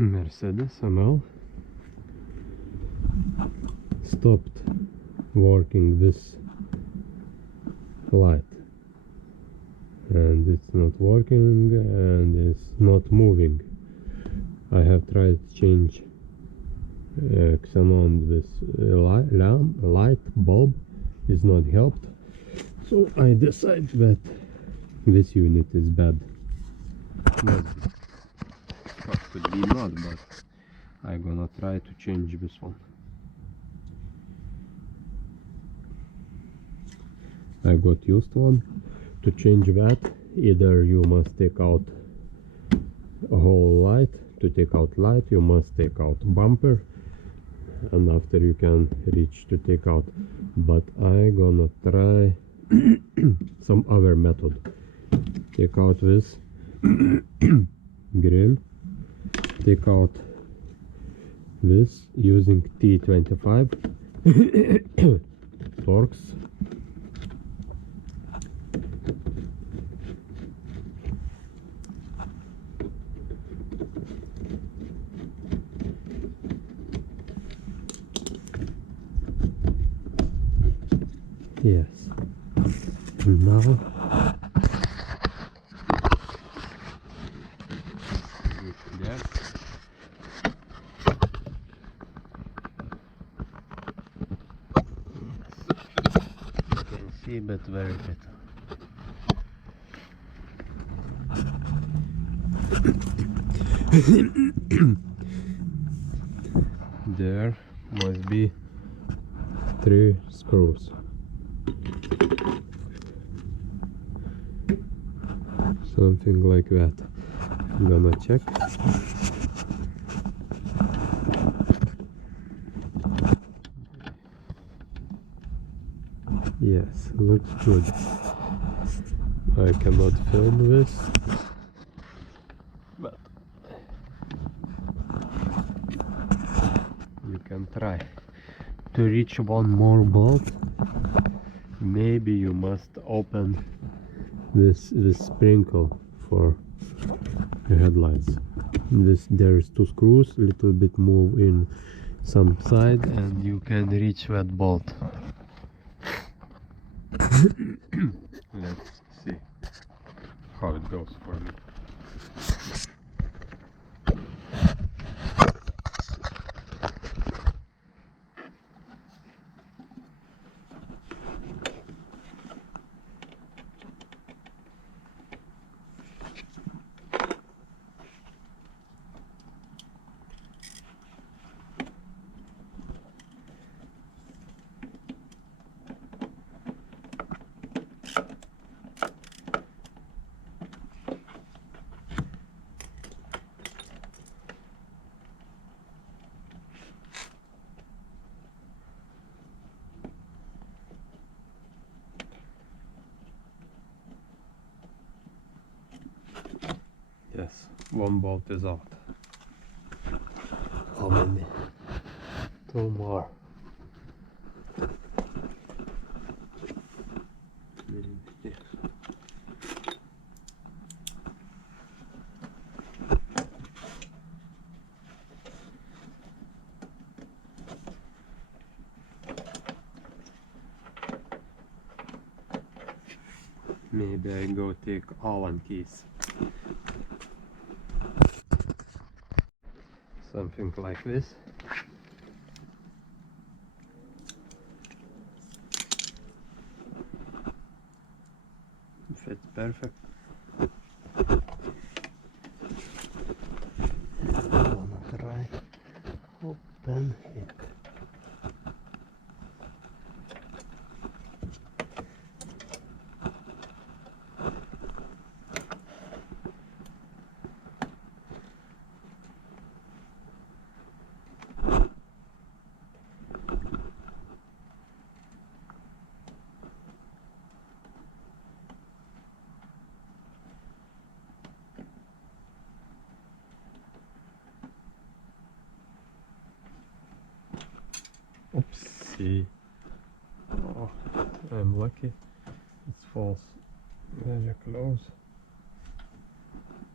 Mercedes ML stopped working this light, and it's not working and it's not moving. I have tried to change Xenon. This light bulb is not helped, so I decide that this unit is bad. Could be not, but I'm gonna try to change this one. I got used one. To change that, either you must take out a whole light. To take out light, you must take out bumper, and after you can reach to take out. But I'm gonna try some other method. Take out this grill, take out this using T25 Torx. Yes, and now there. You can see, but very little. There must be 3 screws. Something like that. I'm gonna check. Yes, looks good. I cannot film this, but you can try. To reach one more bolt, maybe you must open this sprinkle for the headlights. There's 2 screws, a little bit move in some side, and you can reach that bolt. Let's see how it goes for me. Yes, one bolt is out. How many? 2 more. Yes. Maybe I go take Allen keys. Something like this. Fits perfect. I'm gonna try open it. Oopsie. Oh, I'm lucky. It falls very close.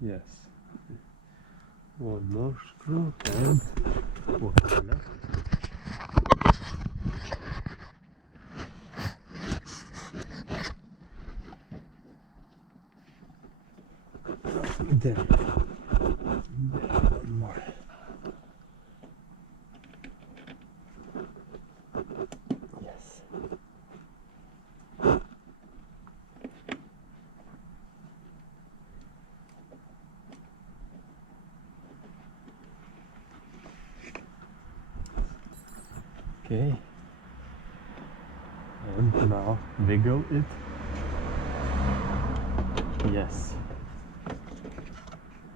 Yes. one more screw and what's left. There. One more. Yes. Okay. And now wiggle it. Yes.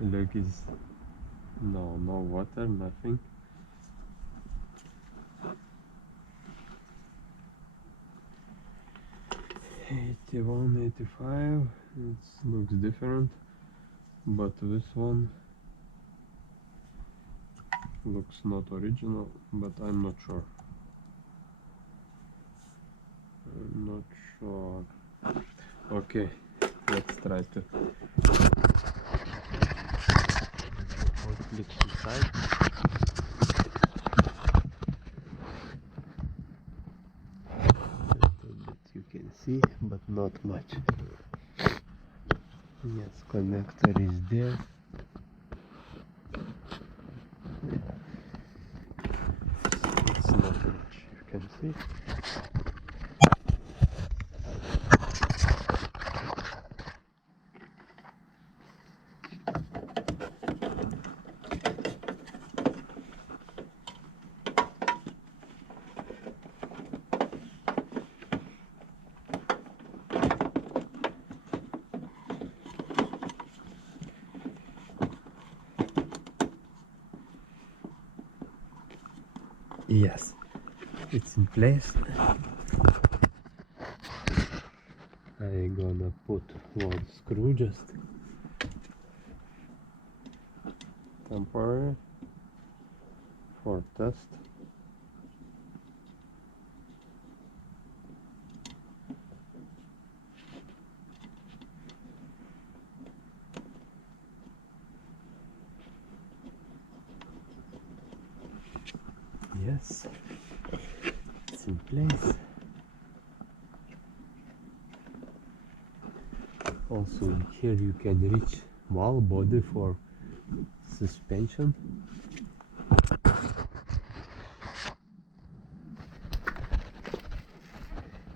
Look, is no water, nothing. $81, $85. It looks different, but this one looks not original. But I'm not sure. Okay, let's try to put it inside. You can see, but not much. Yes, connector is there. It's not much, you can see. Yes, it's in place. I'm gonna put one screw, just temporary for test. Yes, it's in place. Also here you can reach valve body for suspension.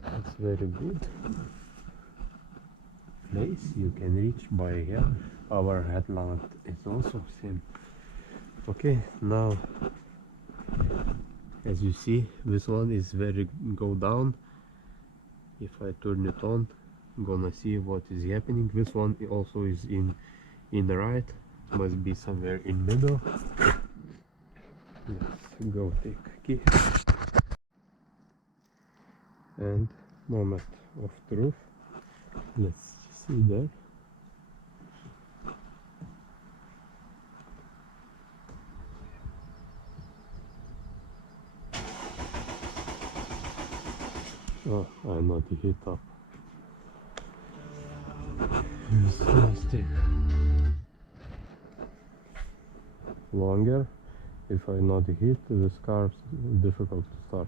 That's very good place you can reach by here. Our headlight is also same. Okay, now as you see, this one is very go down. If I turn it on, I'm gonna see what is happening. This one also is in the right, must be somewhere in middle. Let's go take key and moment of truth. Let's see that. Oh, I'm not hit up. This must take longer. If I not hit, this car is difficult to start.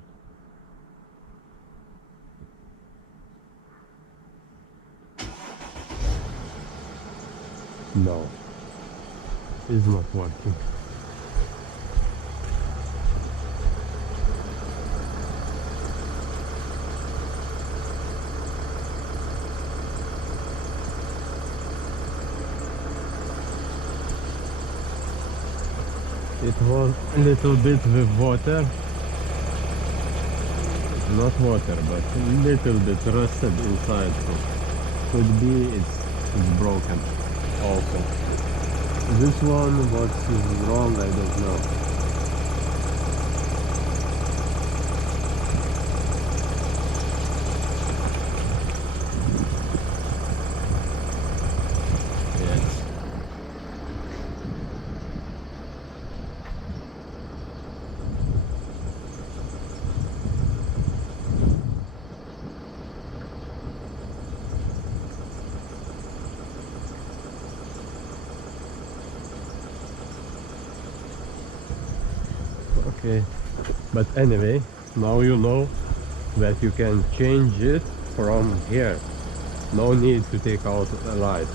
No, it's not working. It was a little bit with water, not water, but a little bit rusted inside, so could be it's broken also. This one, what's wrong, I don't know. Okay, but anyway, now you know that you can change it from here. No need to take out a light.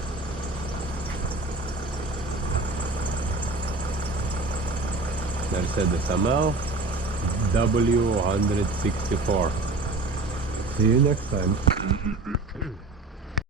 Mercedes ML W164. See you next time.